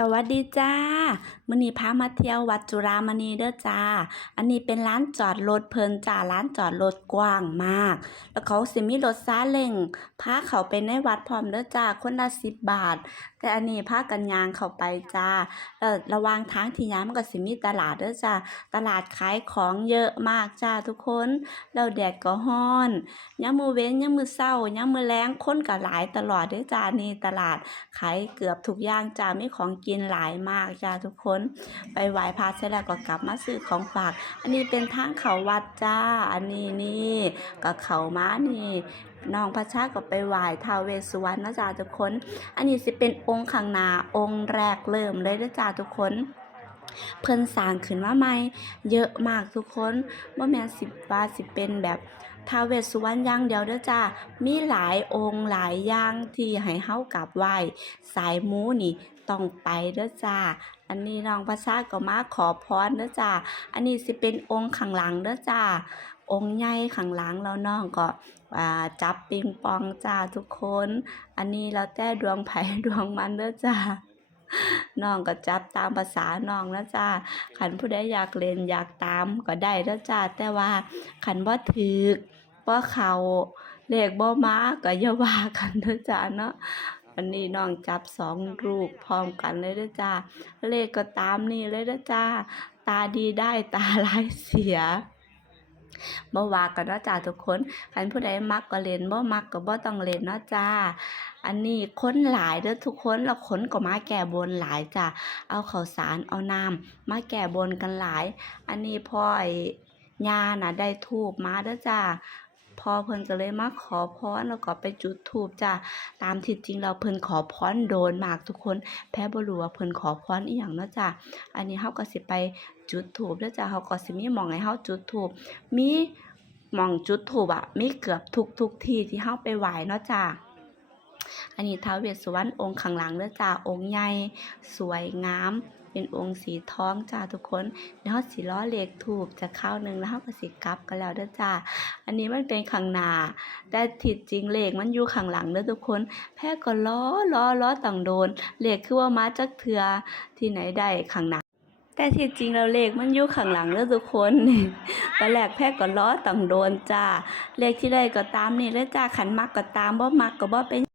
สวัสดีจ้ามื้อนี้พามาเที่ยววัดจุฬามณีเด้อจ้า อันนี้เป็นร้านจอดรถเพลินจ้าร้านจอดรถกว้างมาก แล้วเขาสิมีรถซาเล้งพาเขาไปในวัดพร้อมเด้อจ้าคนละ10บบาท แต่อันนี้พากันยางเขาไปจ้าแล้วระวางทางที่ย่างมันก็สิมีตลาดเด้อจ้าตลาดขายของเยอะมากจ้าทุกคนแล้วแดดก็ร้อนยามมื้อเว้นยามมื้อเช้ายามมื้อแลงคนก็หลายตลอดเด้อจ้านี่ตลาดขายเกือบทุกอย่างจ้ามีของกินินหลายมากจ้าทุกคน ไปไหว้พระเสร็จแล้วก็กลับมาซื้อของฝาก อันนี้เป็นทางเขาวัดจ้า อันนี้นี่ก็เขามานี่น้องพระชาก็ไปไหว้ท้าวเวสสุวรรณนะจ้าทุกคน อันนี้สิเป็นองค์ข้างหน้าองค์แรกเริ่มเลยนะจ้าทุกคน เพิ่นสร้างขึ้นมาใหม่เยอะมากทุกคนบ่แม่นสิบว่าสิเป็นแบบท้าวเวสสุวรรณอย่างเดียวเด้อจ้ามีหลายองค์หลายอย่างที่ให้เฮากราบไหว้สายมูนี่ต้องไปเด้อจ้าอันนี้น้องพระชาก็มาขอพรเด้อจ้าอันนี้สิเป็นองค์ข้างหลังเด้อจ้าองค์ใหญ่ข้างหลังแล้วน้องก็จับปิงปองจ้าทุกคน อันนี้แล้วแต่ดวงไผดวงมันเด้อจ้า น้องก็จับตามภาษาน้องนะจ้าคันผู้ใดอยากเล่นอยากตามก็ได้เด้อจ้าแต่ว่าคันบ่าถึกบ่เขาเลขบ่มาก็อย่าว่ากันเด้อจ้าเนาะวันนี้น้องจับสองรูปพร้อมกันเลยเด้อจ้าเลขก็ตามนี่เลยเด้อจ้าตาดีได้ตาร้ายเสีย บ่ว่ากันเนาะจ้าทุกคนคันผู้ใดมักก็เล่นบ่มักก็บ่ต้องเล่นเนาะจ้า อันนี้ค้นหลายเด้อทุกคนเราค้นก็มาแก่บนหลายจ้ะเอาข้าวสารเอาน้ำมาแก่บนกันหลาย อันนี้พ่อยญาน่ะได้ทูบมาเด้อจ้า พ่อเพิ่นก็เลยมาขอพรแล้วก็ไปจุดธูปจ้ะตามที่จริงเราเพิ่นขอพรโดนมากทุกคน แพ้บ่รู้ว่าเพิ่นขอพรอีหยังเนาะจ้ะอันนี้เฮาก็สิไปจุดธูปเด้อจ้ะเฮาก็สิมีหม่องให้เฮาจุดธูปมีหม่องจุดธูปอะมีเกือบทุกๆที่ที่เฮาไปไหว้เนาะจ้ะ อันนี้ท้าวเวสสุวรรณองค์ข้างหลังเด้อจ้าองค์ใหญ่สวยงาม เป็นองค์สีทองจ้าทุกคนเดี๋ยวสิล้อเลขถูกจะเข้าวหนึ่งแล้วเราก็สิกลับกันแล้วเด้อจ้าอันนี้มันเป็นข้างหน้าแต่ที่จริงเลขมันอยู่ข้างหลังเด้อทุกคน แพ้ก็ล้อล้อล้อต่างโดนเลขคือว่ามาจากเทือที่ไหนได้ข้างหน้าแต่ที่จริงแล้วเลขมันอยู่ข้างหลังเด้อทุกคนตอนแรกแพ้ก็ล้อต่างโดนจ้า เลขที่ได้ก็ตามนี่เลยจ้าขันมักก็ตามบ่มักก็บ่เป็น